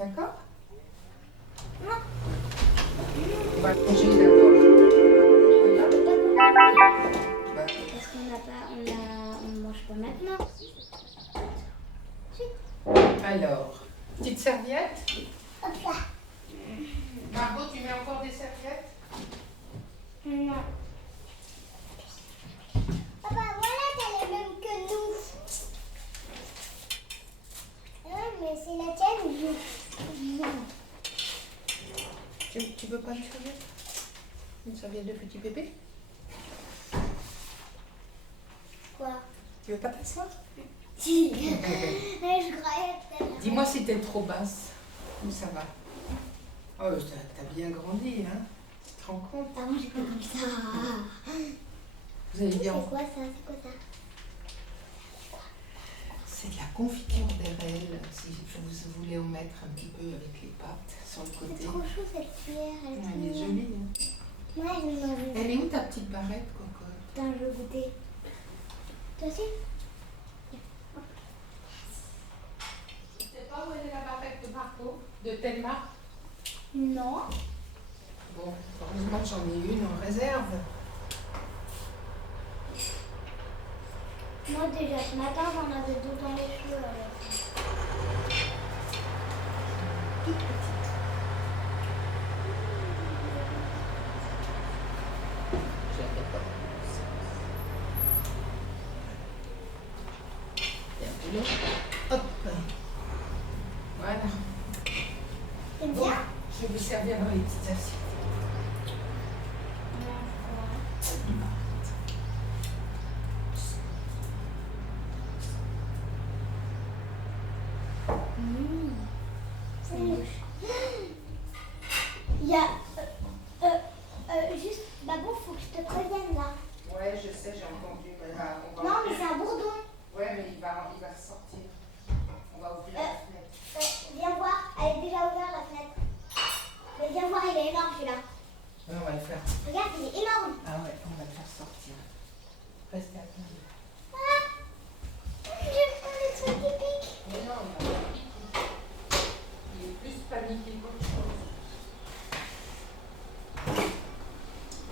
D'accord? On va plonger d'abord. Parce qu'on n'a pas, on mange pas maintenant. Alors, petite serviette. Margot, tu mets encore des serviettes? Non. Papa, voilà, t'as les mêmes que nous. Mais c'est la tienne ou non? Tu veux pas une serviette? Une serviette de petit bébé? Quoi? Tu veux pas t'asseoir? Si. Je croyais que Dis-moi si t'es trop basse. Ou ça va? Oh, t'as bien grandi, hein? Tu te rends compte? Avant, j'étais comme ça. Vous allez C'est bien. quoi ça? C'est quoi ça? C'est de la confiture d'érelle. Si vous voulez en mettre un petit peu avec les pâtes sur le C'est côté. trop chaud cette cuillère. Elle est, Elle est jolie. Hein? Ouais, je m'en veux. Elle est où ta petite barrette, cocotte? Putain, je veux goûter. Toi aussi? Tu sais pas où elle est la barrette de Margot? De telle marque? Non. Bon, heureusement que j'en ai une en réserve. Moi déjà ce matin j'en avais deux dans les cheveux. Alors. Toute petite. J'adore. Et un peu l'eau. Hop. Voilà. T'aimes Bon, bien? je vais vous servir dans les petites assiettes. C'est moche. Il y a juste, Babou, faut que je te prévienne là. Ouais, je sais, j'ai entendu. On va Non, mais c'est un bourdon. Ouais, mais il va sortir. On va ouvrir la fenêtre. Viens voir, elle est déjà ouverte la fenêtre. Mais viens voir, il est énorme celui-là. Ouais, on va le faire. Regarde, il est énorme. Ah ouais, on va le faire sortir. Restez à table. Ah, je vais prendre le truc qui pique. Mais non, il va pas piquer. Il est plus paniqué qu'autre chose.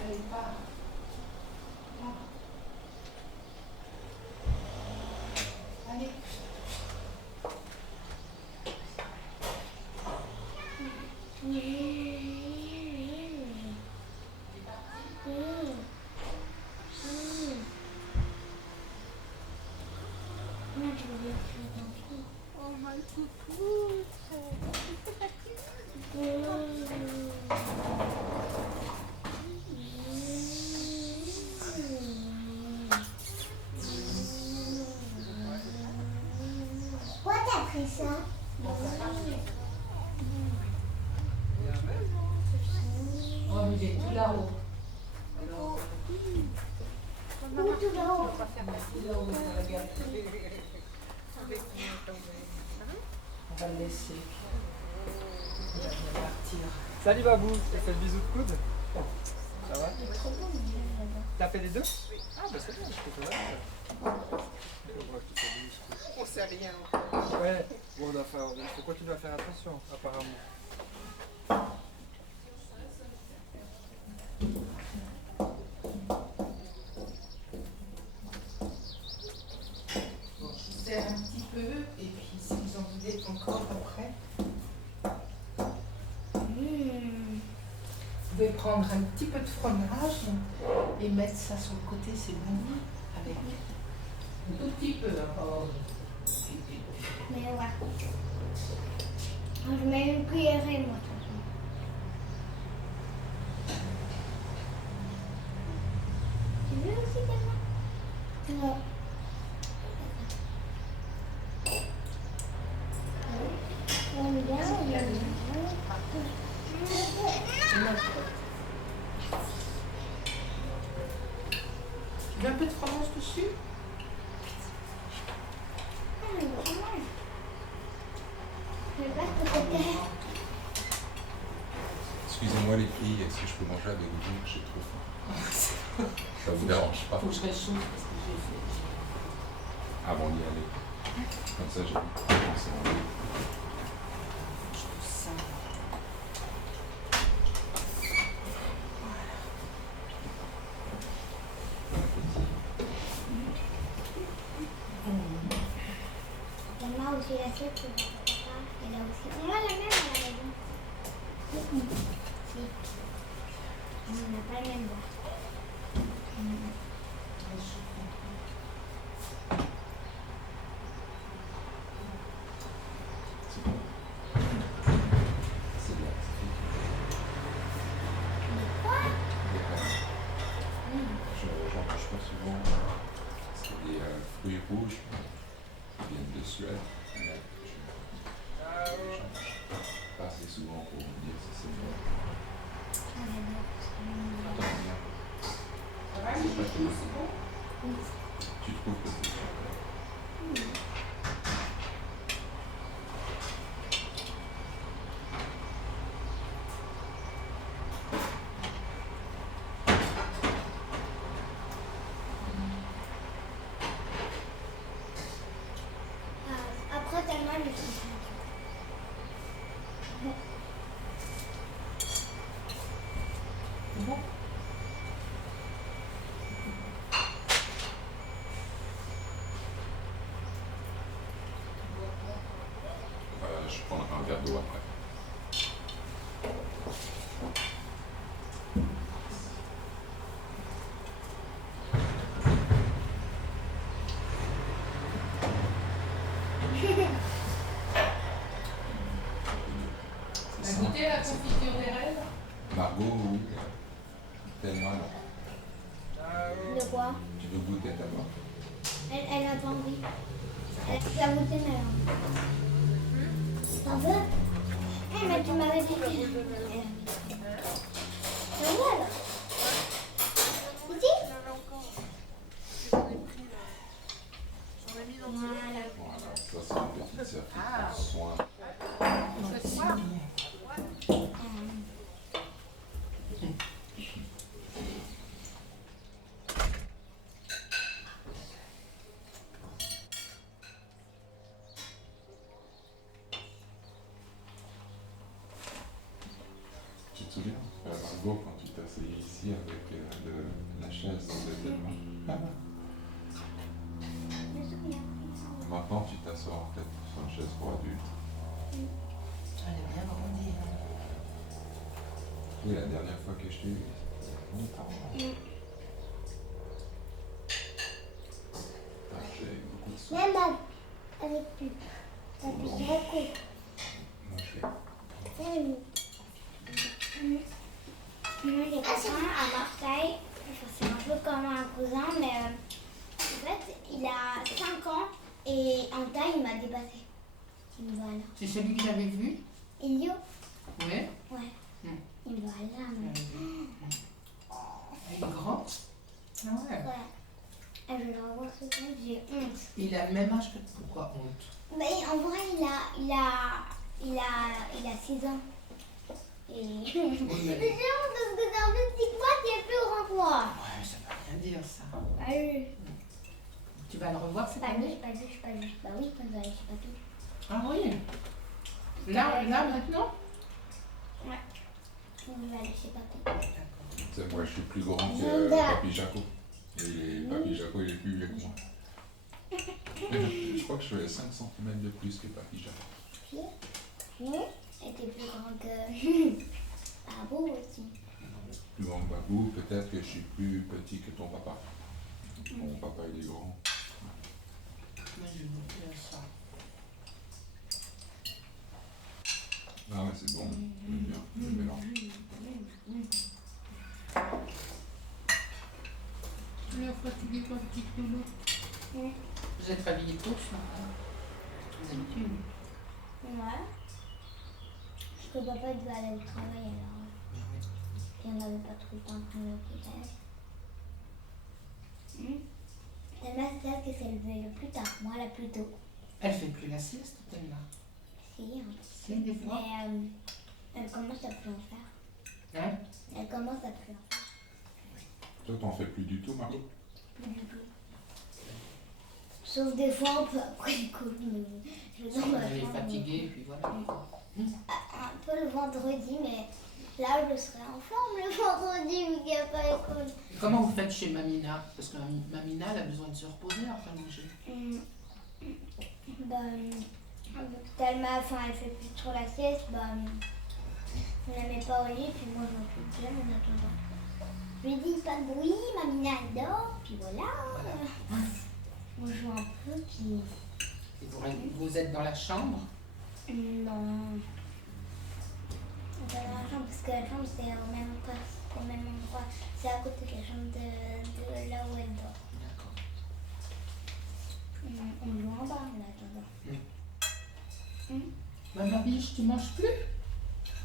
Allez, pars. Pars. Allez. Oh ma chouchoute. Pourquoi t'as pris ça? Oh, mais il est tout là-haut. Alors, Où tout là-haut? on va faire la tout là-haut dans la galerie. On va le laisser. Il va bien partir. Salut Babou, t'as fait le bisou de coude? Ça va? Il est trop beau, mon Dieu, là-bas. T'as fait les deux? Ah bah c'est bien, je peux te donner. On sait rien. Ouais, bon, il faut continuer à faire attention, apparemment. Bon, je vous sers un petit peu et puis si vous en voulez encore après, vous pouvez prendre un petit peu de fromage et mettre ça sur le côté, c'est bon avec un tout petit peu. Oh. Mais ouais. Je mets une cuillerée, moi, de toute façon. Tu veux aussi, quelqu'un? Non. On aime bien, on aime bien. Tu veux un peu de fromage dessus? Le fromage. Je vais pas te côté. Excusez-moi les filles, est-ce que je peux manger avec vous? J'ai trop faim. Ça vous dérange pas? Faut que je réchauffe parce que j'ai fait. Avant d'y aller. Comme ça, j'ai commencé à manger. Je pousse l'assiette que papa et là aussi. On a la même à la maison. Si. On n'a pas le même bois. C'est bon. C'est bien. Quoi? J'en mange pas souvent. C'est des fruits rouges qui viennent de Suède. Mais j'en mange pas assez souvent pour me dire si c'est bon. T'aimes bien. Ça va, les choux, c'est bon? Tu trouves que c'est bon? Après, tellement le suis. C'est bon? Je prends un verre d'eau après. T'as goûté la confiture des rêves? Margot, oui. Tellement non. De quoi? Tu veux goûter d'abord? Elle a pas envie. Elle a goûté, mais elle a envie. T'en veux? Eh, mais tu m'avais dit que... T'en veux alors? Ici? Voilà. Voilà, ça c'est une petite sœur qui prend soin. Tu te souviens, Margot, quand tu t'asseyais ici avec la chaise de tellement. Je me souviens. Maintenant, tu t'assois en fait sur une chaise pour adulte. Elle est bien grandi. Oui, la dernière fois que je t'ai vu, c'était longtemps. Ah, j'ai beaucoup de soin. Même avec plus. Ça pique beaucoup. Moi, je fais. Moi, j'ai quelqu'un à Marseille. Enfin, c'est un peu comme un cousin, mais en fait, il a 5 ans et en taille, il m'a dépassé. Voilà. C'est celui que j'avais vu? Elio? Oui. Ouais. Hmm. Voilà. Il est grand? Ah ouais. Ouais. Et je le revois souvent, j'ai honte. Il a le même âge que pourquoi honte? Mais en vrai, il a 6 ans. Et j'ai honte parce que c'est un petit moi qui est plus grand que moi. Ouais, ça veut rien dire ça. Allez. Tu vas le revoir cette Pas année? lu, pas lu, pas lu. Bah oui, quand j'allais chez papy. Ah oui. Là maintenant? Ouais. On va aller chez papy. Tu sais, moi, je suis plus grand que Papy Jaco. Et Papy Jaco, il est plus vieux que moi. Je crois que je fais 5 cm de plus que Papy Jaco. Non, elle était plus grande que Babou aussi. Plus grand que Babou, peut-être que je suis plus petit que ton papa. Mon papa, il est grand. Moi, je goûte ça. Ah ouais, c'est bon. J'aime bien le mélange. La fatiguée, ma petite loulou. Vous êtes habillés tôt ce matin? D'habitude. Ouais. Parce que papa devait aller au travail alors. Et on n'avait pas trop le temps de prendre le petit-déj. C'est ma sœur qui s'est levée le plus tard, moi la plus tôt. Elle fait plus la sieste, elle là. Si, hein. Si, des fois. Mais elle commence à plus en faire. Hein? Elle commence à plus en faire. Toi, t'en fais plus du tout, Margot? Plus du tout. Sauf des fois un peu après l'école, mais je vais dans ma Elle est chambre. fatiguée, puis voilà. Un peu le vendredi, mais là je serai en forme le vendredi vu qu'il n'y a pas l'école. Comment vous faites chez Mamina? Parce que Mamina, elle a besoin de se reposer après manger. Ben, Thelma, enfin, elle fait plus trop la sieste, bah, on la met pas au lit, puis moi, je m'occupe d'elle en attendant. Je lui dis pas de bruit, Mamina elle dort, puis voilà. On joue un peu, puis... Et vous êtes dans la chambre? Non. On va dans la chambre, parce que la chambre, c'est au même endroit. C'est à côté de la chambre de là où elle dort. D'accord. On joue en bas en attendant. Maman biche, tu manges plus?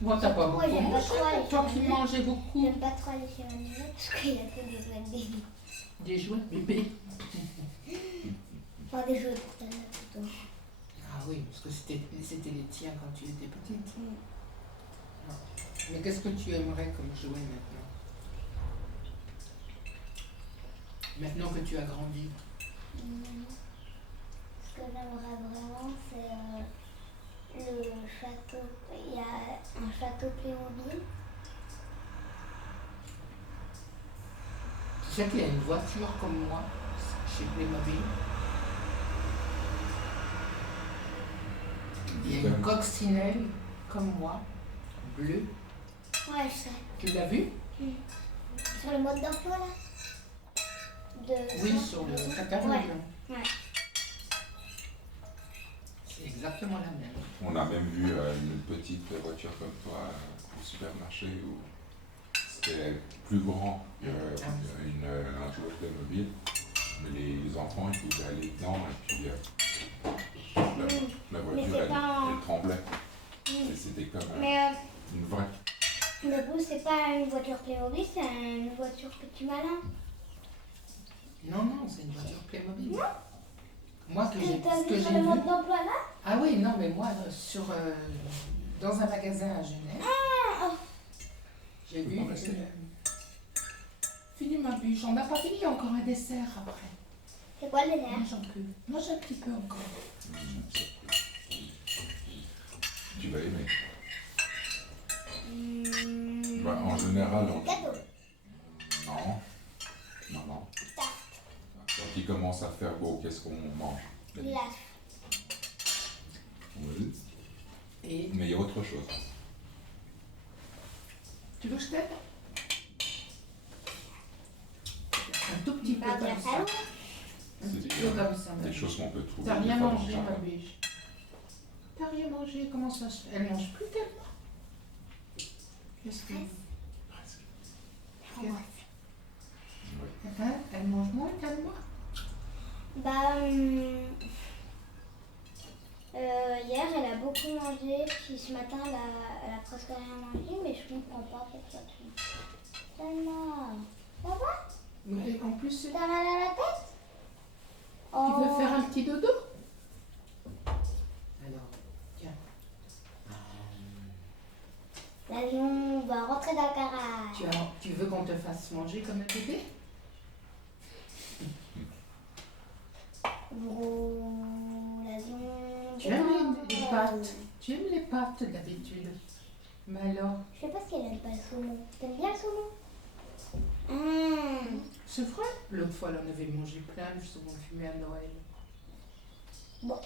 Moi, t'as pas beaucoup Ouais, j'aime pas mangé, trop aller toi chez qui Mamina. mangeais beaucoup. J'aime pas trop aller chez Mamina parce qu'il y a que des jouets de bébé. Des jouets bébés. Enfin, des jouets pour Thelma plutôt. Ah oui, parce que c'était les tiens quand tu étais petite. Mais qu'est-ce que tu aimerais comme jouet maintenant? Maintenant que tu as grandi. Ce que j'aimerais vraiment, c'est le château. Il y a un château Playmobil. Tu sais qu'il y a une voiture comme moi chez Playmobil. Il y a une coccinelle comme moi, bleue. Ouais, je sais. Tu l'as vue? Sur le mode d'emploi là. Oui, sur le catalogue. Ouais. C'est exactement la même. On a même vu une petite voiture comme toi au supermarché où c'était plus grand qu'un jouet Playmobil. Mais les enfants ils pouvaient aller dedans et puis la voiture elle tremblait. Et c'était comme une vraie. Mais vous, c'est pas une voiture Playmobil, c'est une voiture Petit Malin. Non, c'est une voiture Playmobil. Non. Moi, T'as vu j'ai sur le mode vu... d'emploi là? Ah oui, non, mais moi, dans un magasin à Genève, j'ai vu... Fini ma bûche, on n'a pas fini encore un dessert après. C'est quoi le dessert? Mange un petit peu encore. Tu vas aimer. Bah, en général, Gâteau. Non. Quand il commence à faire beau, qu'est-ce qu'on mange? Glace. Oui. Et Mais il y a autre chose. tu veux que je t'aide? Un tout petit peu Bah, de comme la ça. salade. Un petit C'est peu comme ça. ma des biche. choses qu'on peut trouver. T'as rien des fois dans le mangé, ma jardin. biche. T'as rien mangé, comment ça se fait? Elle mange plus tellement. Qu'est-ce que... Presque. Framboise. Oui. Hein? Elle mange moins qu'elle moi? Bah, hier, elle a beaucoup mangé, puis ce matin, elle a presque rien mangé, mais je comprends pas pourquoi tu... Thelma, ça va? Mais en plus, c'est... T'as mal à la tête? Tu veux faire un petit dodo? Alors, tiens. L'avion va rentrer dans le garage. Tu veux qu'on te fasse manger comme un bébé? Gros, l'avion... Tu aimes les pâtes? Tu aimes les pâtes d'habitude? Mais alors? Je sais pas si elle aime pas le saumon. T'aimes bien le saumon? C'est vrai? L'autre fois, elle en avait mangé plein, le saumon fumé à Noël. Bon.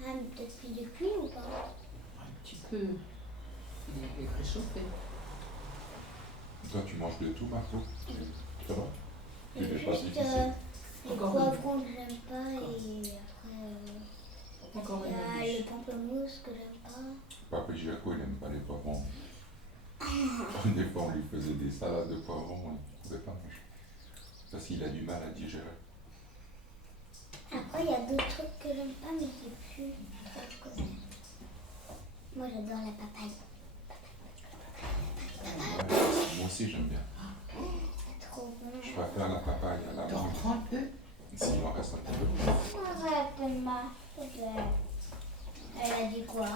Ah, mais peut-être plus de cuit ou pas? Un petit peu. Il est réchauffé. Toi, tu manges de tout, Marco? Ça va? Et C'est des pâtes juste difficiles. les Encore poivrons que j'aime pas et après Encore il y une a biche. le pamplemousse que j'aime pas. Papa Jaco, il n'aime pas les poivrons. Des fois, on lui faisait des salades de poivrons, il ne pouvait pas manger. Parce qu'il a du mal à digérer. Après il y a d'autres trucs que j'aime pas mais c'est plus trop que ça. Moi j'adore la papaye. Ouais, moi aussi, j'aime bien. C'est trop bon. Je préfère la papaye à la T'en mangue. prends un peu? S'il en reste un petit peu. Arrête Thelma. Elle a dit quoi?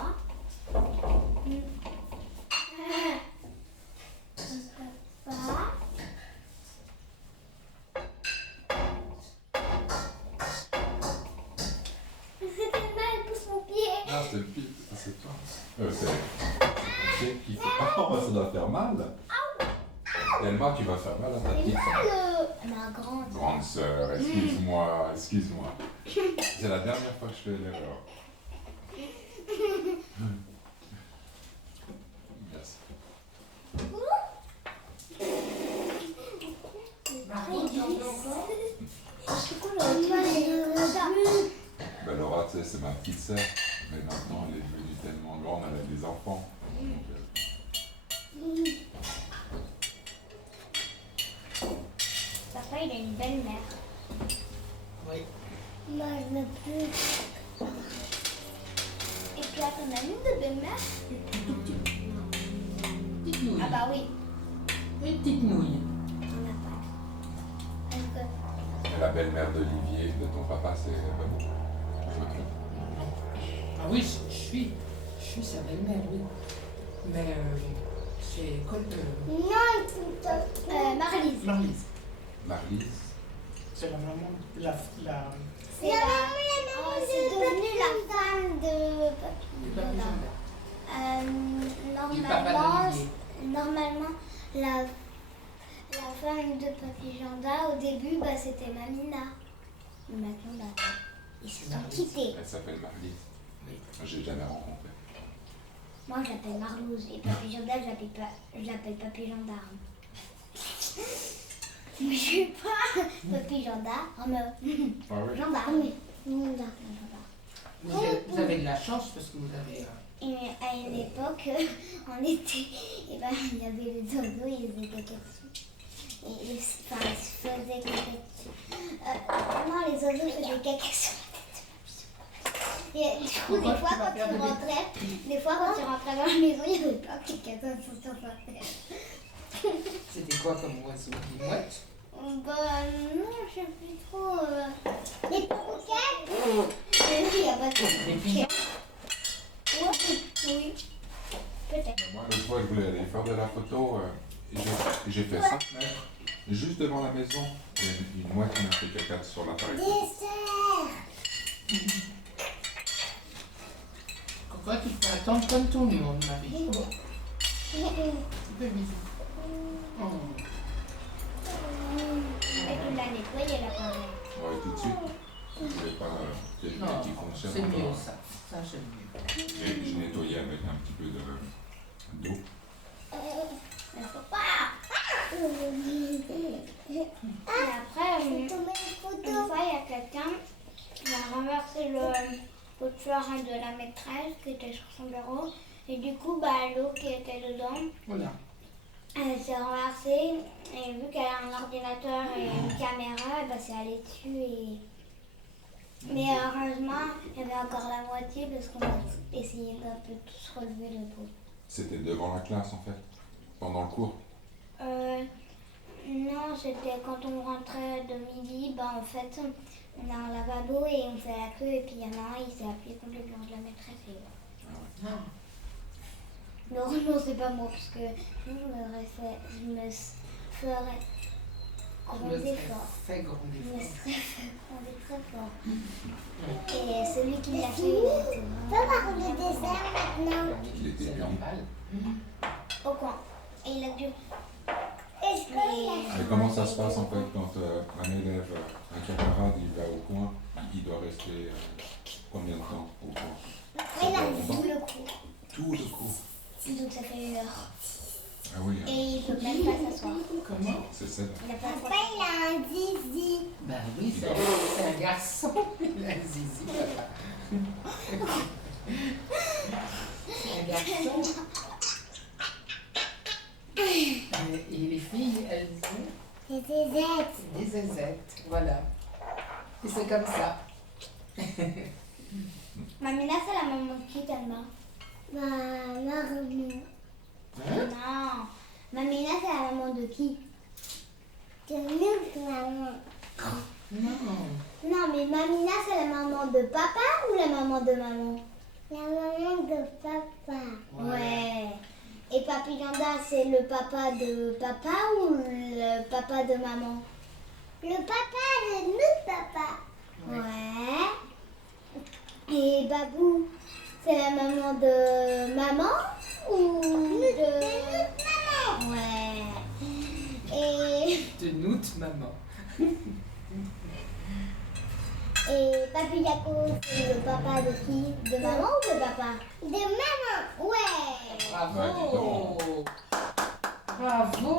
Papa. C'est Thelma, elle pousse mon pied. Ah, c'est le pied, c'est toi. C'est le pied qui fait. Oh, ça doit faire mal. Tellement tu vas faire mal à ta petite sœur. Ma grande. Grande sœur, excuse-moi. C'est la dernière fois que je fais l'erreur. Ben Laura, tu sais, c'est ma petite sœur, mais maintenant elle est devenue tellement grande, elle a des enfants. Donc, Papa, il a une belle-mère. Oui. Moi, je veux plus. Et puis, t'en as une de belle-mère? Petite nouille. Ah bah oui, Une petite nouille. on n'a pas. Parce que et la belle-mère d'Olivier, de ton papa, c'est Babou. Je me trompe. Ah oui, je suis sa belle-mère, oui. Mais c'est Marlise. Marlise. Marlise. C'est la maman, la C'est c'est devenu la femme de du papy Jean-Bert. Du papa d'Olivier. Normalement, la femme de Papy Janda, au début, bah, c'était Mamina. Mais maintenant, bah, ils se sont Marlise. quittés. Elle s'appelle Marlise. Oui. Je l'ai jamais rencontrée. Moi, je l'appelle Marlouse. Et Papy Janda, je l'appelle Papy Gendarme. Mais je suis pas Papy Gendarme. Ah oui? Gendarme. Vous avez de la chance parce que vous avez... Et à une époque, en été, et ben, il y avait les oiseaux, ils faisaient caca dessus. Et ils se faisaient caca dessus. Non, les oiseaux faisaient caca sur la tête. Et du coup, des fois, quand tu rentrais dans la maison, il y avait plein de caca sur sa tête. C'était quoi comme oiseau? Des mouettes? Bah non, je sais plus trop. Les pourquettes. Mais oui, il n'y a pas de Des pigeons? pourquettes. Oui, peut-être. Moi, l'autre fois, je voulais aller faire de la photo et j'ai fait 5 mètres. Juste devant la maison, il y a une mouette qui m'a fait caca sur l'appareil. Pourquoi tu peux attendre comme tout le monde, Marie? Tu peux bisous. Oh. Et tu l'as nettoyé l'appareil. Ouais, tout de suite. Je voulais pas quelqu'un Non, qui fonctionne c'est mieux encore. ça. Ça, j'aime mieux. Je nettoyais avec un petit peu d'eau. Mais faut pas. Et après, une fois, il y a quelqu'un qui a renversé le couture de la maîtresse qui était sur son bureau. Et du coup, bah, l'eau qui était dedans, Voilà. elle s'est renversée. Et vu qu'elle a un ordinateur et une caméra, bah, c'est allé dessus. Mais heureusement, il y avait encore la moitié parce qu'on a essayé d'un peu tous relever le pot. C'était devant la classe en fait, pendant le cours. Non, c'était quand on rentrait de midi, bah en fait, on a un lavabo et on fait la queue et puis il y en a un, il s'est appuyé contre le bureau de la maîtresse et voilà. Ah. Mais heureusement, c'est pas moi parce que je me ferais gronder fort. Fait gronder Je me fort. serais fait gronder très fort. Et celui qui l'a fait, il était vraiment... le dessert maintenant. Il était C'est puni. normal. Au coin. Et il a dû... Mais comment ça se passe en fait quand un élève, un camarade, il va au coin, il doit rester combien de temps au coin? Il a tout le cours. Tout le cours. Donc ça fait 1 heure. Ah oui, Et il peut même pas s'asseoir. Comment? c'est ça. Il a pas le droit. Papa, il a un zizi. Ben oui, c'est un garçon. Il a un zizi, papa. C'est un garçon. Et les filles, elles ont C'est des zézettes. des zézettes. Voilà. Et c'est comme ça. Mamina, c'est la maman de qui, Thelma? Maman. Hein? Non. Mamina, c'est la maman de qui? De nous, maman. Non. Non, mais Mamina, c'est la maman de papa ou la maman de maman? La maman de papa. Ouais. Et Papy Ganda, c'est le papa de papa ou le papa de maman? Le papa de notre papa. Ouais. Et Babou, c'est la maman de maman ou de notre maman? Ouais. De notre maman. Et Papy Yako, c'est le papa de qui? De maman ou de papa? De maman, ouais. Bravo. Bravo.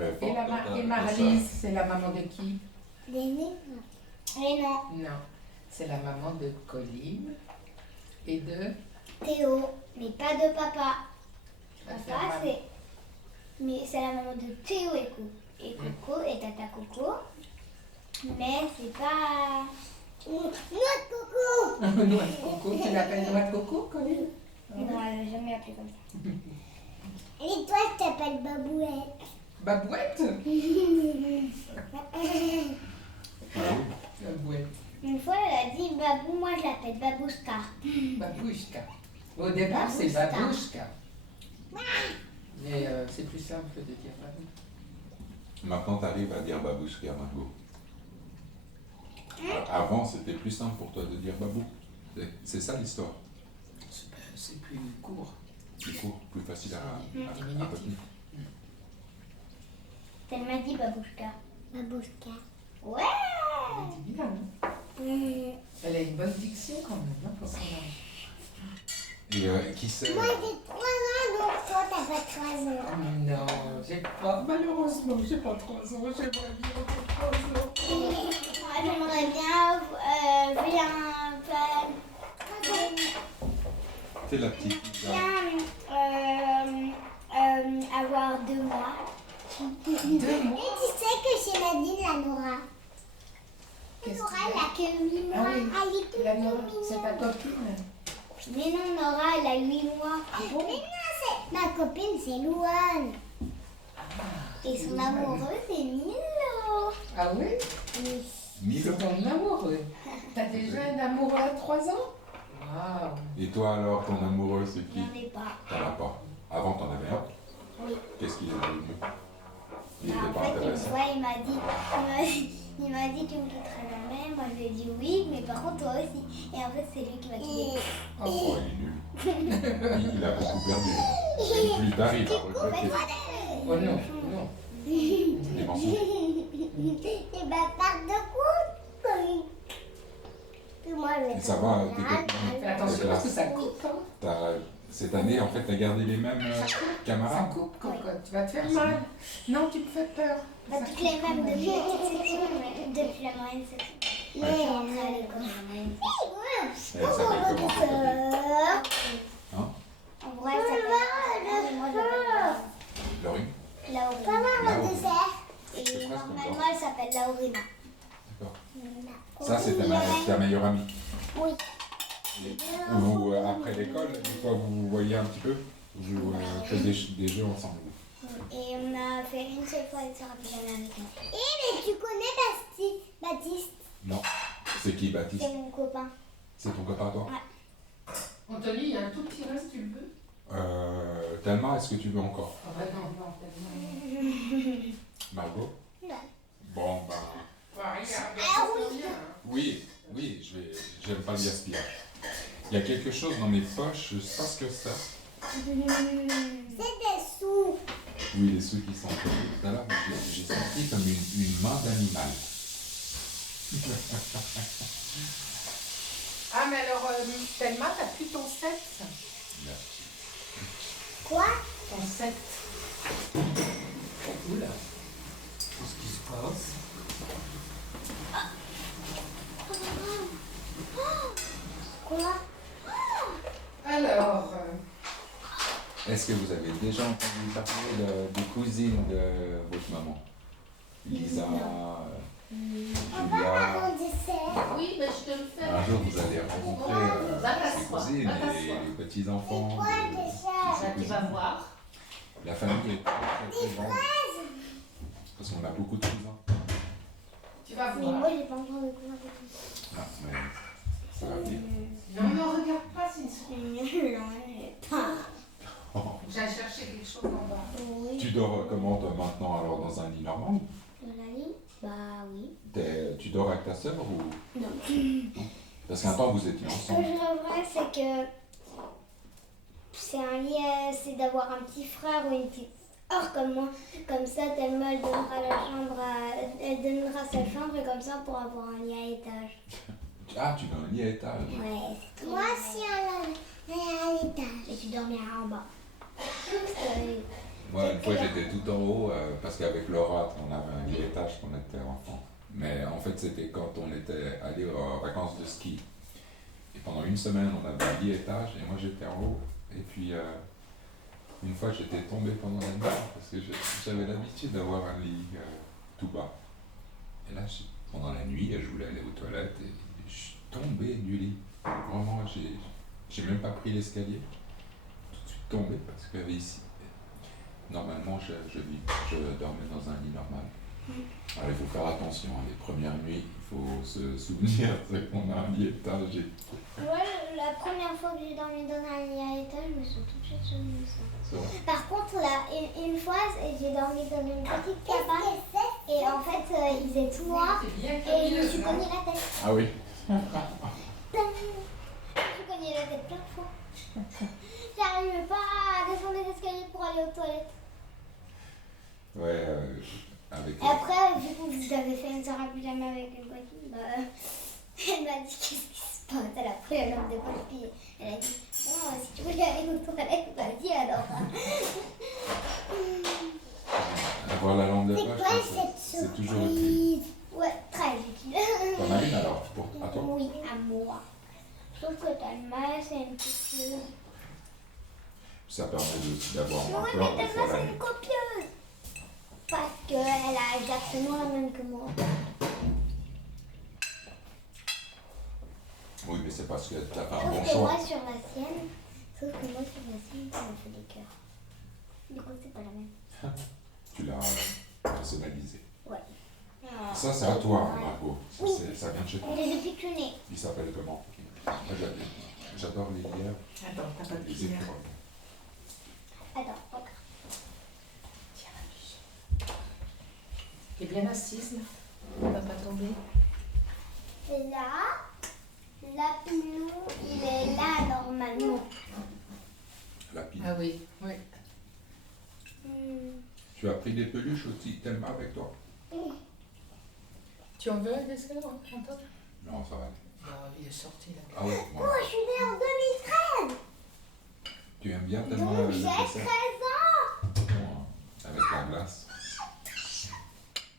Et Marlise, c'est la maman de qui? D'aîné. Et non. Non, c'est la maman de Colline et de... Théo, mais pas de papa. la Papa, maman. c'est. Mais c'est la maman de Théo et Coco. Et Coco et Tata Coco. Mais c'est pas. Noix de coco! Noix de coco, tu l'appelles noix de coco, Colline? Non, elle n'a jamais appelé comme ça. Et toi, je t'appelle Babouette. Babouette? Ah oui. Babouette. Une fois, elle a dit Babou, moi je l'appelle Babouska. Babouchka. Au départ, c'est Babouchka. Mais c'est plus simple de dire Babou. Maintenant, tu arrives à dire Babouchka, Margot. Avant, c'était plus simple pour toi de dire Babou. C'est ça l'histoire. C'est plus court. Plus court, plus facile à Diminutif. retenir. Elle m'a dit Babouska. Babouska. Ouais! Elle dit bien, hein. Elle a une bonne diction quand même, hein, pour son âge. Et qui c'est Moi j'ai 3 ans, donc toi t'as pas 3 ans. Oh, non, j'ai pas, malheureusement, j'ai pas 3 ans, j'aimerais bien avoir 3 ans. Moi j'aimerais bien C'est la petite. avoir 2 mois. 2 mois? Et tu sais que chez Nadine, la Nora, Qu'est-ce Nora qu'il elle a que 8 mois. Ah oui, Elle est toute La Nora, c'est ta mignonne. copine? Mais non, Nora, elle a 8 mois. Ah bon? Mais non, c'est ma copine, c'est Louane. Et son Louane. amoureux, c'est Milo. Ah oui? Oui. Milo. C'est ton amoureux. T'as déjà un amoureux à 3 ans? Waouh! Et toi alors, ton amoureux, c'est qui? J'en ai pas. T'en as pas. Avant, t'en avais un. Oui. Qu'est-ce qu'il est devenu? Il En n'était pas fait, une intéressant. fois, il m'a dit tu me quitterais jamais. Moi, je lui ai dit oui, mais par contre, toi aussi. Et en fait, c'est lui qui m'a quitté. Oh, il est nul. Il a beaucoup perdu. Et plus tard, il va regretter. Oh non, non. Des mensonges. Et bah, par de quoi? Puis moi, je vais Et ça va, tes faire copines? Fais attention parce que ça coupe, hein. Cette année, en fait, t'as gardé les mêmes Ça camarades? coupe, cocotte. Tu vas te faire mal. Non, tu me fais peur. Pas Ça toutes les coupe. mêmes depuis la petite section, mais depuis la moyenne section. Mais après, à l'école, la moyenne section. Elle s'appelle comment ta copine? Hein? En vrai, ça s'appelle moi, je l'appelle Laurie? Laurina. Laurina. Et C'est presque normalement, encore. elle s'appelle Laurina. D'accord. Ça, c'est ta meilleure amie. Oui. Vous, après l'école, une fois vous vous voyez un petit peu, vous faites des jeux ensemble. Et on a fait une seule fois une soirée pyjama avec moi. Mais tu connais Baptiste? Non. C'est qui, Baptiste? C'est mon copain. C'est ton copain, toi? Anthony, il y a un tout petit reste, tu le veux? Tellement, est-ce que tu veux encore? Ah bah non, non, tellement. Margot? Non. Bon, ben. Bah, regarde, Ah ça oui. fait bien, hein. Oui, j'aime pas le gaspillage. Il y a quelque chose dans mes poches, je sais pas ce que c'est. C'est des sous. Oui, les sous qui sont tombés. Tout à l'heure, j'ai senti comme une main d'animal. Ah, mais alors, Thelma, t'as plus ton 7? Quoi? Ton 7. Oula. Qu'est-ce qui se passe? Quoi? Alors, Est-ce que vous avez déjà entendu parler des cousines de votre maman? Lisa, Julia. oui, mais je te le fais. Un jour, vous allez rencontrer Va ses t'asseoir, cousines va t'asseoir. et les petits-enfants. Quoi de déjà? ses Là, tu vas cousines. voir. La famille est très grande. Parce qu'on a beaucoup de cousins. Tu vas Mais voir. moi, j'ai pas encore de cousins. Ah, mais ça va venir. Non, ne regarde pas, c'est une souris. Pas. J'ai cherché quelque chose en bas. Oui. Tu dors comment toi maintenant alors dans un lit normal? Dans la lit? Bah oui. Tu dors avec ta sœur ou? Non. Parce qu'un temps vous étiez Ce que ensemble. je rêverais, c'est que c'est un lit, c'est d'avoir un petit frère ou une petite sœur comme moi. Comme ça, Thelma, elle donnera la chambre elle donnera sa chambre et comme ça, pour avoir un lit à étage. Ah, tu veux un lit à étage. Ouais, c'est trop. Moi aussi, à l'étage. Et tu dormiras en bas. Moi, une fois, j'étais tout en haut parce qu'avec Laura, on avait un vieil étage quand on était enfant. Mais en fait, c'était quand on était allé aux vacances de ski. Et pendant une semaine, on avait un vieil étage et moi, j'étais en haut. Et puis, une fois, j'étais tombé pendant la nuit parce que j'avais l'habitude d'avoir un lit tout bas. Et là, pendant la nuit, je voulais aller aux toilettes et je suis tombé du lit. Vraiment, j'ai même pas pris l'escalier. Tout de suite tombé parce qu'il y avait ici. Normalement, je dormais dans un lit normal. Alors, il faut faire attention. Les premières nuits, il faut se souvenir qu'on a un lit étage. Moi, la première fois que j'ai dormi dans un lit à étage, je me suis tout de suite souvenu de ça. Par contre, là, une fois, j'ai dormi dans une petite cabane et en fait, il faisait tout noir et je me suis cogné la tête. Ah oui. Je me suis cogné la tête plein de fois. J'arrivais pas à descendre les escaliers pour aller aux toilettes. Ouais, avec. Et après, vu que vous avez fait une soirée à pyjama avec une copine, bah, elle m'a dit qu'est-ce qui se passe. Elle a pris la lampe de poche, puis elle a dit bon, si tu veux aller aux toilettes, vas-y alors. Avoir la lampe de C'est poche, quoi c'est toujours utile. Ouais, très utile. T'en as une alors à toi? Oui, à moi. Sauf que Talma, c'est une petite chose. Ça permet aussi d'avoir Oui, encore mais des fois Talma, la c'est nuit. une copieuse. Parce qu'elle a exactement la même que moi. Oui, mais c'est parce que t'as pas un Sauf bon que choix. moi, sur la sienne, ça me fait des cœurs. Du coup, c'est pas la même. Tu l'as personnalisé. Ouais. Ça, c'est à toi, Margot. Ça vient de chez toi. Elle est depuis que je suis née. Il s'appelle comment? Moi, j'adore les lierres, Attends, t'as pas de les cuillère. écureuils. Attends, hop. Tiens, la biche. T'es bien assise là? On va pas tomber. Et là, Lapinou, il est là normalement. La pile. Ah oui, oui. Tu as pris des peluches aussi, t'aimes avec toi? Tu en veux un dessin, Antoine? Non, ça va. Il est sorti là. Ah oui, Oh, moi. je suis née en 2013. Tu aimes bien tellement Donc le j'ai 13 dessert? ans. Ouais, avec la glace.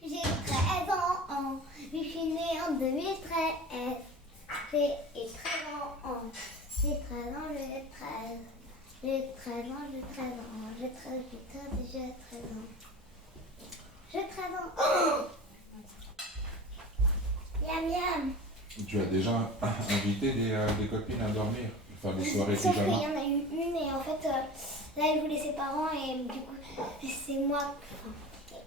J'ai 13 ans. Je suis née en 2013. J'ai 13 ans. J'ai 13 ans, j'ai 13. J'ai 13 ans, j'ai 13 ans. J'ai 13, j'ai 13 ans. J'ai 13 ans. Oh, miam miam. Tu as déjà invité des copines à dormir, faire des soirées Sauf qu'il y pyjama? en a eu une et en fait, là, elle voulait ses parents et du coup, c'est moi.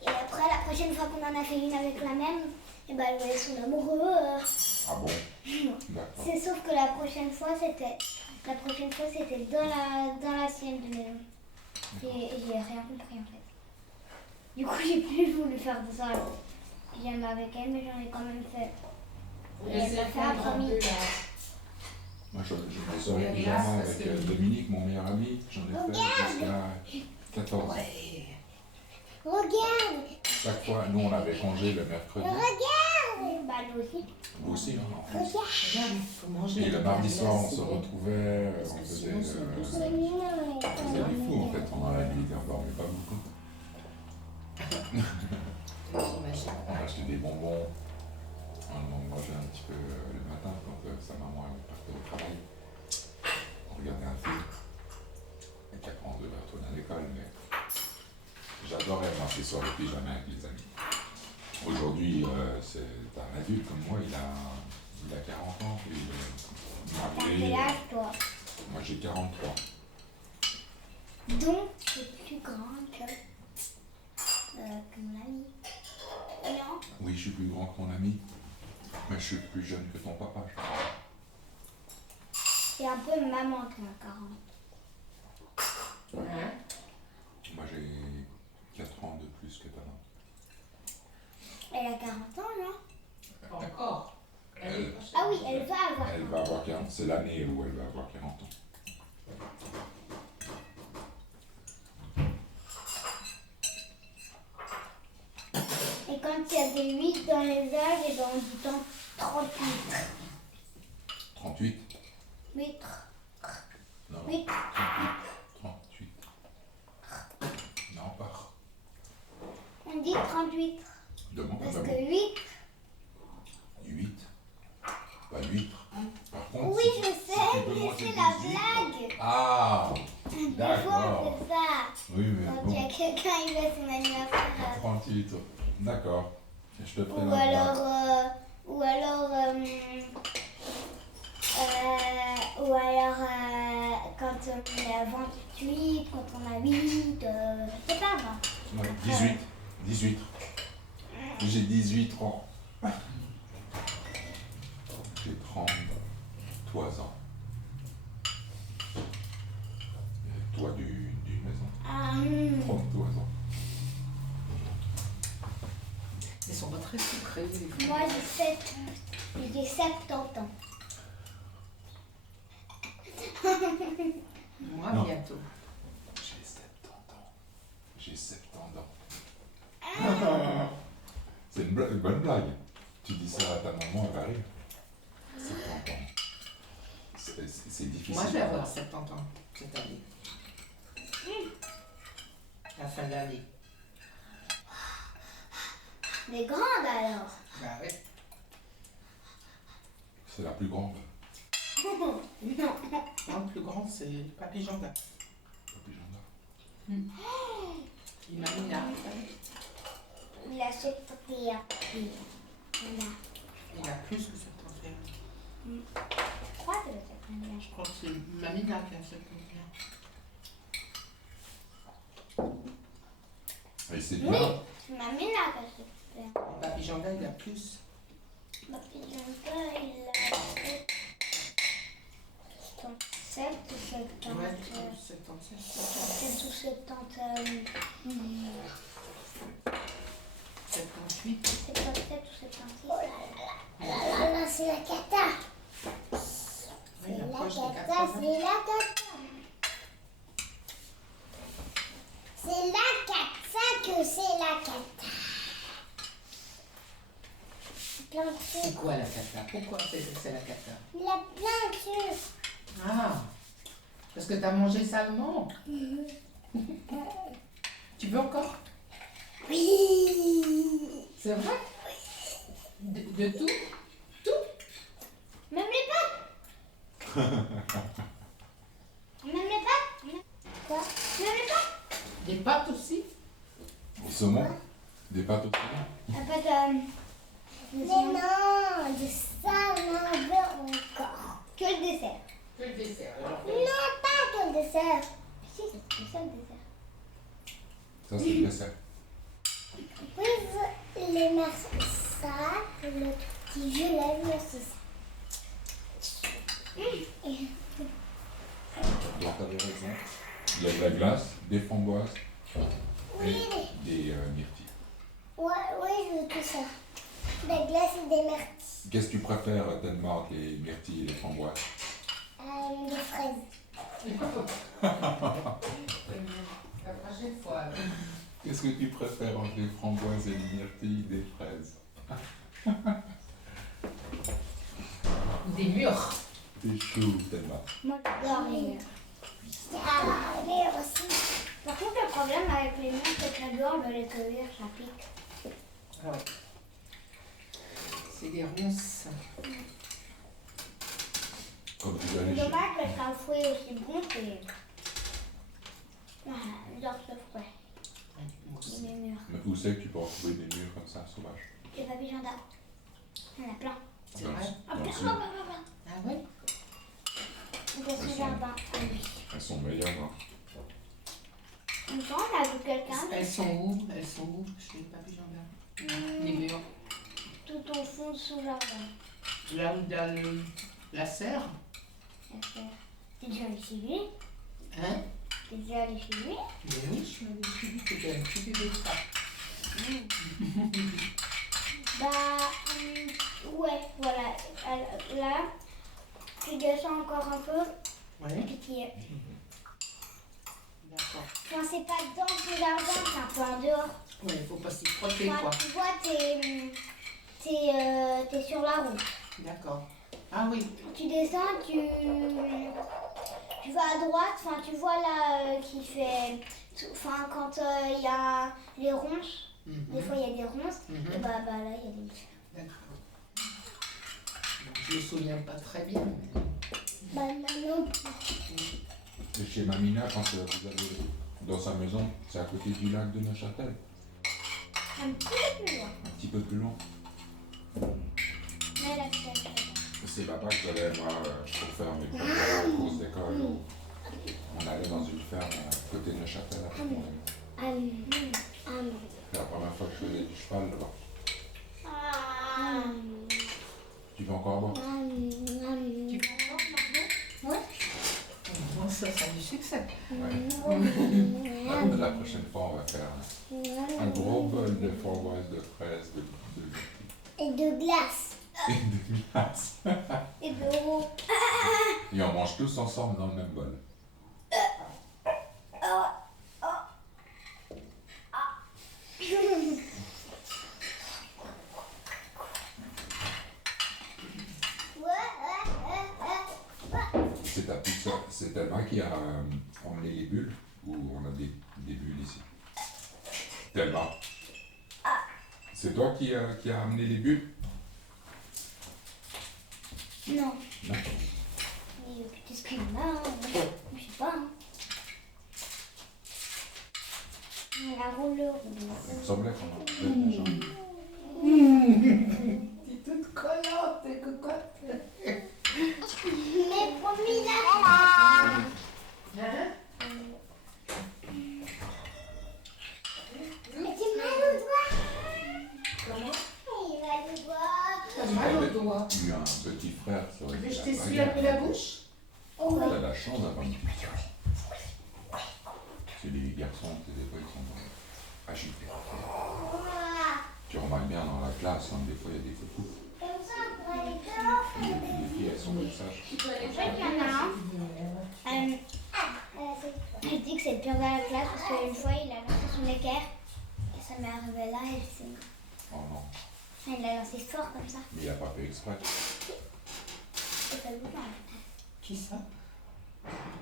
Et après, la prochaine fois qu'on en a fait une avec la même, et ben, elle voulait son amoureux. Ah bon? D'accord. C'est sauf que la prochaine fois, c'était dans la sienne de maison. Et j'ai rien compris en fait. Du coup, j'ai plus voulu faire de ça. Pyjama avec elle, mais j'en ai quand même fait. Et elle m'a fait un promis. Moi, j'ai des soirées pyjama avec Dominique, mon meilleur ami. J'en ai fait jusqu'à 14 ans. Ouais. Regarde! Chaque fois, nous, on avait congé le mercredi. Regarde! Bah, nous aussi. Vous aussi, non? En plus. Regarde! Regarde, il faut manger. Et le de la mardi soir, on glace, se c'est- retrouvait, Parce on que faisait, sinon, c'est deux on heures. faisait du fou en fait pendant la nuit, on dormait pas beaucoup. J'imagine. On achetait des bonbons, on mangeait un petit peu le matin quand sa maman elle partait au travail. On regardait un film. Et puis après on devait retourner à l'école, mais j'adorais moi ces soirées pyjama avec les amis. Aujourd'hui, c'est un adulte comme moi, il a 40 ans, il est T'as marié. quel âge, toi? Moi j'ai 43. Donc, c'est plus grand que mon ami. Non? Oui, je suis plus grand que ton ami, mais je suis plus jeune que ton papa, je crois. C'est un peu maman qui a 40. Hein? Moi j'ai 4 ans de plus que ta maman. Elle a 40 ans, non? Pas encore. Elle- Ah oui, elle va avoir. Elle va avoir 40, c'est l'année où elle va avoir 40 ans. Et quand il y a des 8 dans les âges, et ben on dit donc 38. 38? 8. Non. 8. 38. Non, dit 38. Demande. Parce Ah, bah, que 8. 8. Pas 8. Par contre, Oui, si je tu- si sais, tu peux mais manger c'est des la huîtres- blague. Ah, Des fois, d'accord. on fait ça. Oui, mais Quand bon. il y a quelqu'un, il fait son anniversaire. 38. D'accord. Et je te ferai Ou la blague. alors, quand on est à 28, quand on a 8, je sais pas moi. Ouais, 18. 18. J'ai 18 ans. J'ai 33 ans. Et toi d'une maison. Ah, 33 ans. Ils sont pas très sucrés, les fruits. moi j'ai 70 ans. Moi, Non. bientôt. J'ai 70 ans. J'ai 70 ans. C'est une bonne blague. Tu dis ça à ta maman, elle va rire. 70 ans. C'est difficile. Moi, je vais avoir 70 ans cette année. À la fin de l'année. Mais grande alors. Bah oui. C'est la plus grande. Non. Non, le plus grand, c'est Papy Janda. Papy Janda. Il m'a mis là. Il a 71. Voilà. Il a plus que 71. Je crois que c'est 71. Je crois que c'est Mamina qui a 71. Et c'est Oui, bien. c'est ma mine là qui a 71. Papy Janda, il a plus. Ma fille Janta, il a 77 ou 70. Ouais, 77. 77 ou 70. 78. 77 ou 76. Oh là là, c'est la cata. Oui, C'est il la approche des cata, 80. c'est la cata. C'est la cata que c'est la cata. Plein de C'est sucre. quoi la cata? Pourquoi c'est la cata? Il a plein de sucre. Ah, parce que t'as mangé salement. Tu veux encore? Oui. C'est vrai? De tout? Même les pâtes. Même les pâtes. Quoi? Même les pâtes. Des pâtes aussi? Au saumon. Des pâtes au saumon. La pâte mais non, de ça, on en veut encore. Que le dessert. Que le dessert. Non, pas que le dessert. Si, c'est ça le dessert. Ça, c'est le dessert. Oui, les merci ça, le petit jeu, la vie, c'est ça. Donc, t'avais raison. Il y a de la glace, des framboises Oui, et des myrtilles. ouais, oui, je veux tout ça. La glace et des myrtilles. Qu'est-ce que tu préfères, Danemark, les myrtilles et les framboises? Des fraises. La prochaine fois. Qu'est-ce que tu préfères entre les framboises et les myrtilles et des fraises? Des mûres. T'es chou, Danemark. Moi, j'adore les murs. Ah, les murs aussi. Par contre, le problème avec les murs, c'est que j'adore le cueillir, ça pique. Ah ouais. C'est des ronces. Comme tu vas C'est aller chez... dommage parce qu'un fruit aussi bon, c'est. Ah, j'adore ce fruit. Ouais, moi aussi. Les murs. Mais où c'est que tu peux retrouver des murs comme ça, sauvages? Les papilles gendarmes. Il y en a plein. C'est vrai? Ah, Dans le plein, sud. plein, plein, plein. Ah ouais? Dans ce jardin. Ah oui. Elles sont meilleures, hein. Une fois, on a vu quelqu'un Elles sont où? Elles sont où chez les papy gendarmes? Les murs. tout au fond de ce jardin. Là où il y a la serre? T'es déjà allé chez lui? Hein? T'es déjà allé chez lui? Mais oui, je suis allée chez lui. C'était un petit bébé de ça. Ouais, voilà. Là, tu descends encore un peu Ouais. et puis tu y es. D'accord. Enfin, c'est pas dans ce jardin, c'est un peu en dehors. Ouais, il faut pas s'y frotter, Enfin, quoi. tu vois, t'es sur la route. D'accord. Ah oui. Tu descends, tu vas à droite, enfin tu vois là qui fait, enfin quand il y a les ronces, Des fois, il y a des ronces. Et bah là, il y a des bouches. D'accord. Bon, je me souviens pas très bien. Bah non. Et chez Mamina, quand vous allez dans sa maison, c'est à côté du lac de Neuchâtel. Un petit peu plus loin. Un petit peu plus loin. Mais là, c'est C'est là-bas que j'allais moi pour faire mes premières courses d'école. On allait dans une ferme à côté de Neuchâtel avec mon ami. C'est la première fois que je faisais du cheval là-bas. Tu veux encore boire? Tu veux encore, Margot? Ouais. Bon, ça a du succès. Ouais. La prochaine fois, on va faire un gros bol de framboises, de fraises, Et de glace. et de glace. Et de roux. Et on mange tous ensemble dans le même bol. C'est Thelma qui a emmené les bulles, ou on a des bulles ici. Thelma. C'est toi qui a amené les bulles? Non. Non. Mais qu'est-ce qu'il y en a? Je sais pas. La rouleur. Il me semblait qu'on a fait une jambe. T'es toute collante, t'es cocotte. Mais promis là. Hein? Mais t'es mal au doigt. Comment? Il va le doigt. T'as mal au doigt. Il y a un petit frère, ça aurait Tu veux que été je la t'essuie bagarre. un peu la bouche? T'as la chance d'avoir une petite frère. C'est les garçons, des fois, ils sont agités. Tu remarques bien dans la classe, hein, des fois, il y a des photos. Comme ça, pour aller dehors. Les filles, elles sont comme ça. En fait, il y en a un. Je dis que c'est le pire de la classe parce qu'une fois il a lancé son équerre et ça m'est arrivé là et c'est. Oh non, Il l'a lancé fort comme ça. mais il n'a pas fait exprès. Et ça vous parle. Qui ça?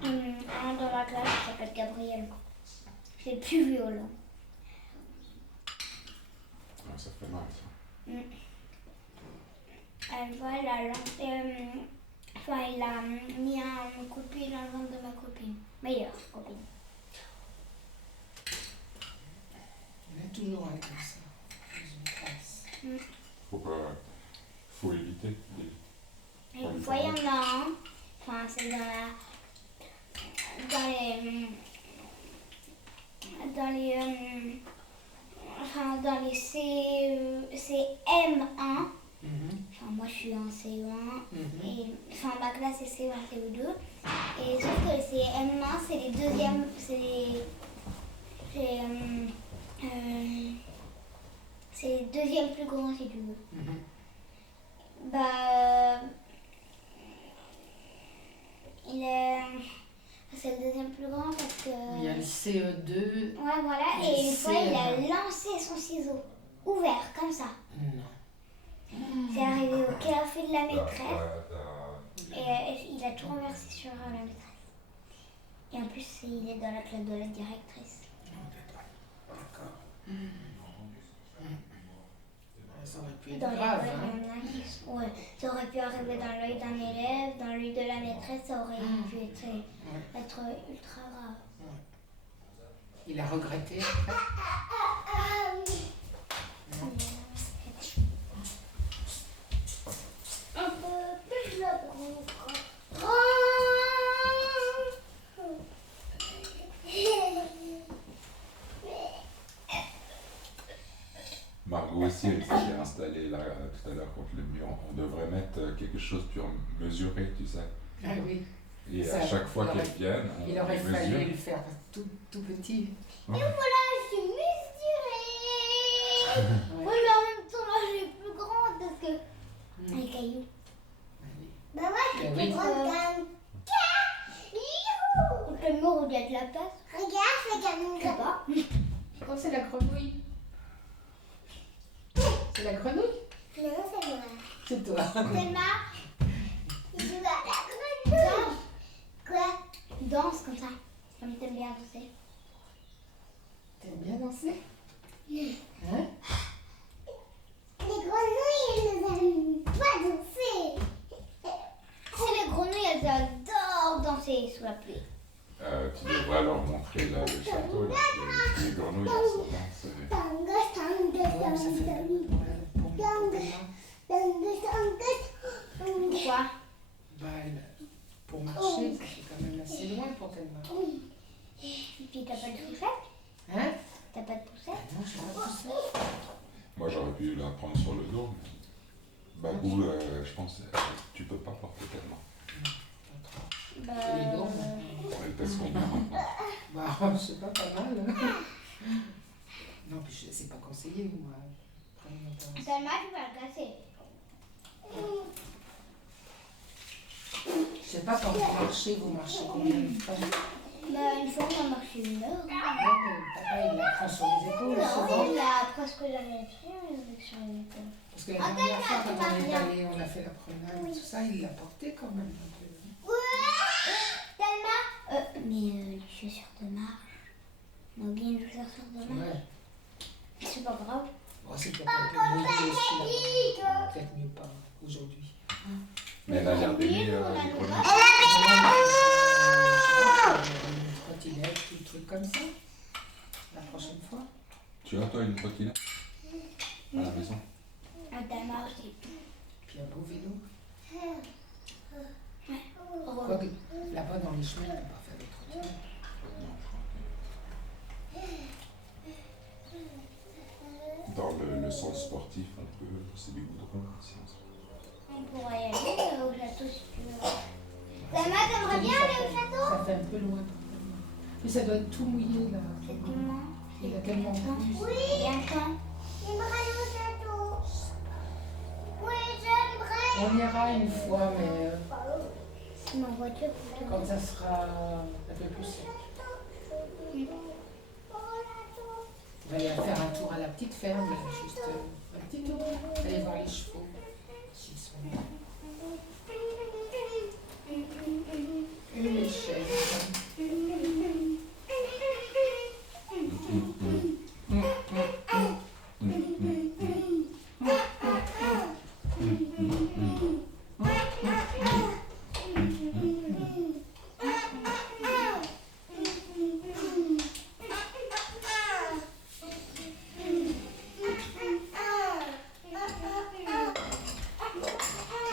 Un dans la classe qui s'appelle Gabriel. C'est le plus violent. Ouais, ça fait mal, ça. Une fois, il a lancé. Enfin, il a mis un coup de pied dans le ventre de ma copine. Meilleure copine. Il y en a toujours un comme ça, dans une classe. Faut éviter. Et une fois, il y en a un. Enfin, c'est dans les CM1. Enfin, moi je suis en CE1 et enfin ma classe c'est CE1, CE2 et sauf que les CM1 c'est les deuxièmes, c'est les deuxièmes plus grands si tu veux. Bah c'est le deuxième plus grand parce que Il y a le CE2. ouais voilà et et une fois il a CM1. lancé son ciseau ouvert comme ça. Non. C'est arrivé au café de la maîtresse et il a tout renversé sur la maîtresse. Et en plus, il est dans la classe de la directrice. D'accord. Ça aurait pu être Dans grave, l'école, hein? il y en a qui sont- ouais, ça aurait pu arriver dans l'œil d'un élève, dans l'œil de la maîtresse, ça aurait pu être ultra grave. Il a regretté après? Un peu plus là pour nous. Margot aussi, elle s'est installée là tout à l'heure contre le mur. On devrait mettre quelque chose pour mesurer, tu sais. Ah oui. Et Ça, à chaque fois il aurait- qu'elles viennent, on Il aurait les fallu mesure. le faire tout petit. Et voilà, je suis mesurée. Oui, mais en même temps, moi, je suis plus grande parce que les cailloux. Bah ouais, je suis Ben plus oui. grande qu'un caillou. Le mur où il y a de la place. Regarde, là-bas. Oh, c'est la grenouille. C'est la grenouille? Non, c'est moi. C'est toi. C'est ma. Il joue à la grenouille. Quoi? Danse comme ça. Comme t'aimes bien danser. T'aimes bien danser? Hein? vois plus. Tu devrais leur montrer là, le château, là, les grenouilles en ce moment. Ouais, ça fait pour Thelma. Pourquoi? Bah, pour marcher, ça fait quand même assez loin pour Thelma. Et puis t'as pas de poussette? Hein? T'as pas de poussette? Ah non, je vais pas pousser. Moi, j'aurais pu la prendre sur le dos, mais Babou, je pense, tu peux pas porter tellement. Les dents, Elle pèse combien maintenant? bah, c'est pas mal. Hein? Non, puis c'est pas conseillé, moi. Thelma, tu vas le casser. Je sais pas, quand vous marchez combien de temps? Bah, une fois on a marché 1 heure. Ouais, mais papa, il la prend sur les épaules souvent. Il a presque jamais pris sur les épaules. Parce que la dernière fois, quand on est allé, on a fait la promenade et tout ça, il l'a porté quand même. Thelma, mais les chaussures de marche. On a oublié les chaussures de marche. Ouais. C'est pas grave. Bon, c'est peut-être un peu mieux aussi, là. Peut-être mieux pas aujourd'hui. Mais elle a l'air d'aimer les grenouilles. Une trottinette, des trucs comme ça. La prochaine fois. Tu as toi une trottinette à la maison? Thelma aussi. Puis un beau vélo. Ouais. Quoi que là-bas dans les chemins, on ne peut pas faire de trottinette. Non, je crois que dans le sens sportif, on peut, c'est des goudrons ici. On pourrait y aller au château si tu veux. Thelma, t'aimerais bien aller au château? Ça fait un peu loin. Mais ça doit être tout mouillé là. C'est comment? Il y a tellement de pluie. Oui. Bientôt. J'aimerais aller au château. Oui, j'aimerais. On ira une fois, mais C'est ma voiture plutôt. quand ça sera un peu plus sec. On va aller faire un tour à la petite ferme, là, juste un petit tour. Aller voir les chevaux. S'ils sont là. Et les chèvres.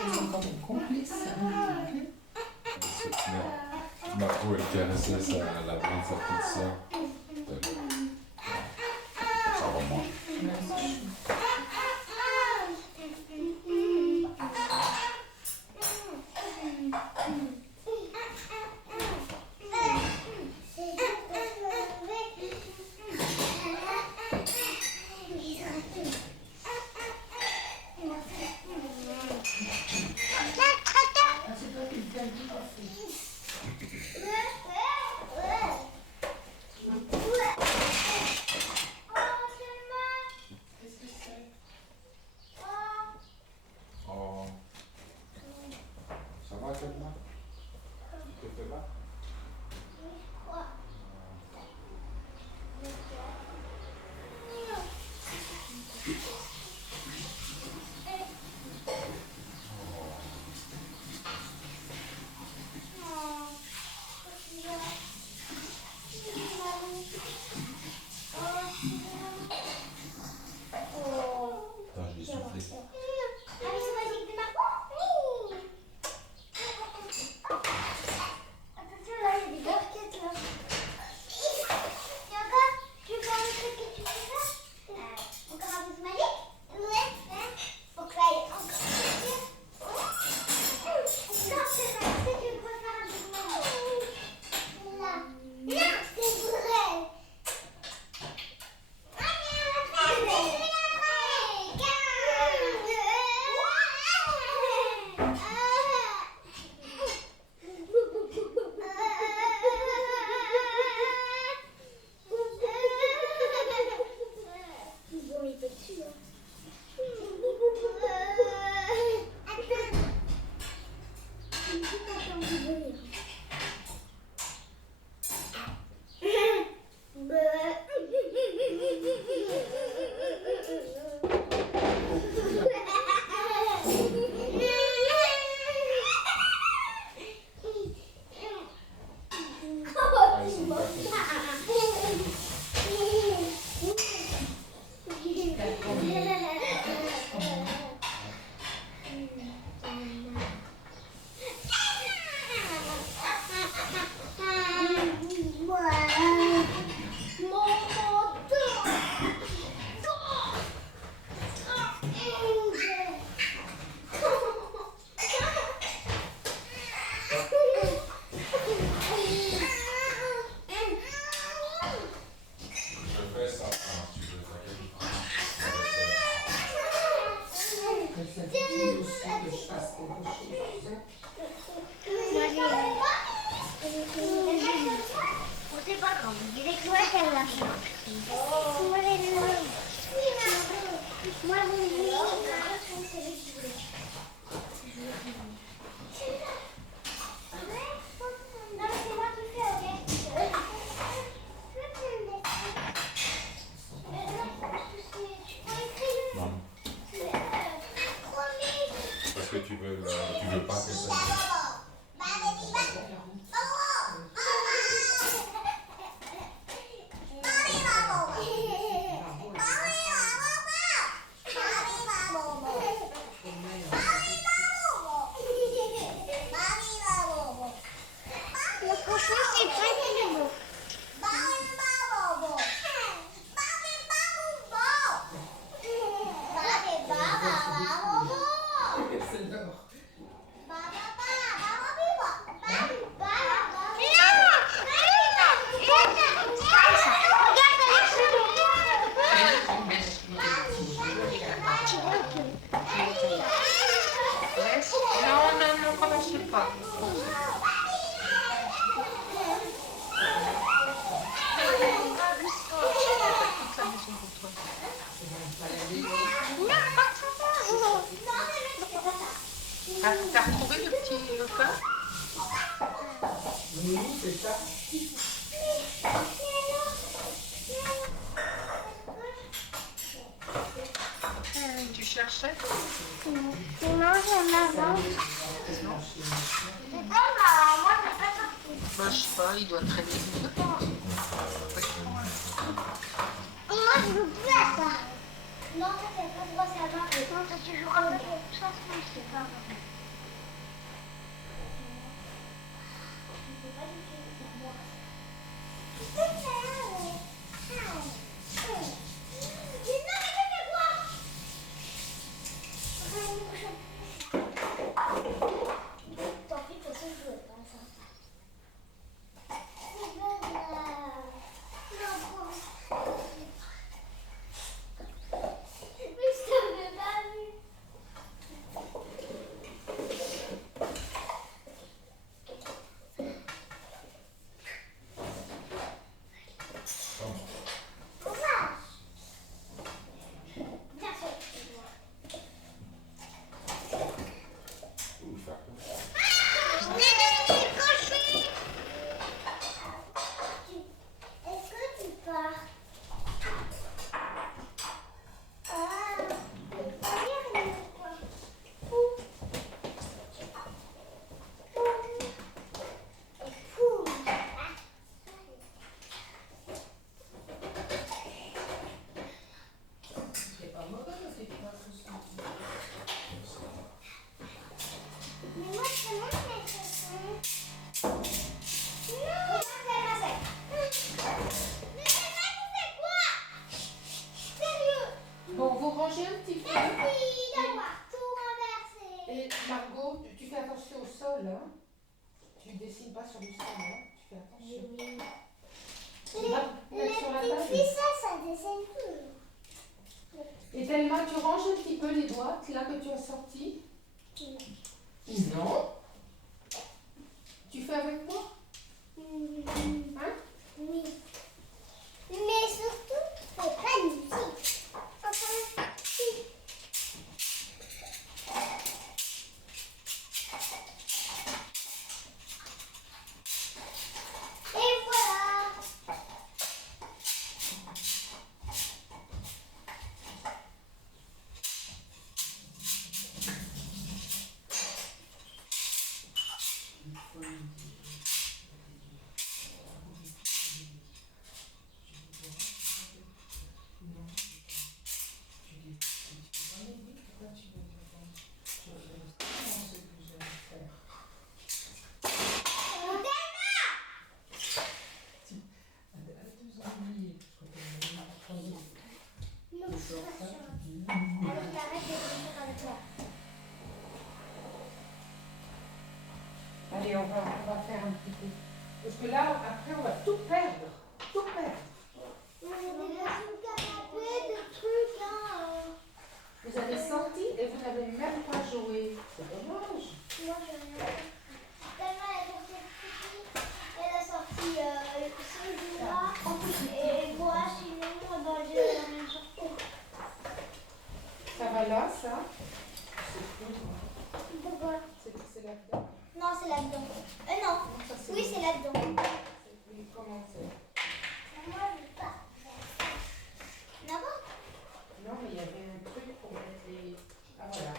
Ils sont quand même complices. Ma peau, elle caressait la main de sa petite sœur. Ça remonte. Oh. Ça va, Thelma? Tu te fais pas? Attends, je vais souffler. Ça dit aussi que je fasse quelque chose, tu sais. C'est pas grave, il est toi qu'elle l'a fait. Moi, Parce que tu veux pas que ça. Franchement, c'est pas très beau. C'est l'heure. Non, commencez pas. T'as retrouvé le petit coin? Oui, c'est ça. Tu cherchais? Non, j'en avance. Non. C'est pas grave, moi, je pas sorti. Bah, je sais pas, il doit traîner quelque part. Moi, je joue plus à ça. Non, ça, c'est pas droit, c'est à main. Non, ça, tu joues avec ça, c'est pas grave. Tant pis, de toute façon, je jouais pas à ça. C'est pas grave. Mais je t'avais pas vu. Bien sûr, c'est moi. Ou faire quoi? Est-ce que tu pars? C'est pas mauvais, c'est pas tout Mais moi, je peux mettre mes chaussons. Non, c'est pas ça. Mais là, tu fais quoi? Sérieux? Bon, vous rangez un petit peu. Merci d'avoir tout renversé. Et Margot, tu fais attention au sol, hein. Tu dessines pas sur le sol, hein. Tu fais attention. Oui. Tu vas mettre sur la Les table. petites ficelles, ça dessine tout. Et Thelma, tu ranges un petit peu les boîtes là que tu as sorties? Non. Tu fais avec moi? Hein? Oui. Mais surtout, c'est magnifique. Enfin, si. Et voilà. Non, je suis pas sûre. Alors, t'arrêtes de faire avec toi. Allez, on va faire un petit peu. Parce que là, après, on va tout perdre. Tout perdre. Moi, j'ai déjà sous le canapé, des trucs là. Vous avez sorti et vous n'avez n'avez même pas joué. C'est dommage. Moi, je n'ai rien. Tellement elle est sortie, elle a sorti ce jour-là. Et moi, sinon, bah, j'ai rien sorti. Ça va là, ça? C'est cool. Pourquoi? C'est là-dedans. Non, c'est là-dedans. Non. Non, ça, c'est Oui, c'est là-dedans. Oui, comment c'est? Moi, je veux pas. Là-bas? Non, mais il y avait un truc pour mettre les... Ah voilà,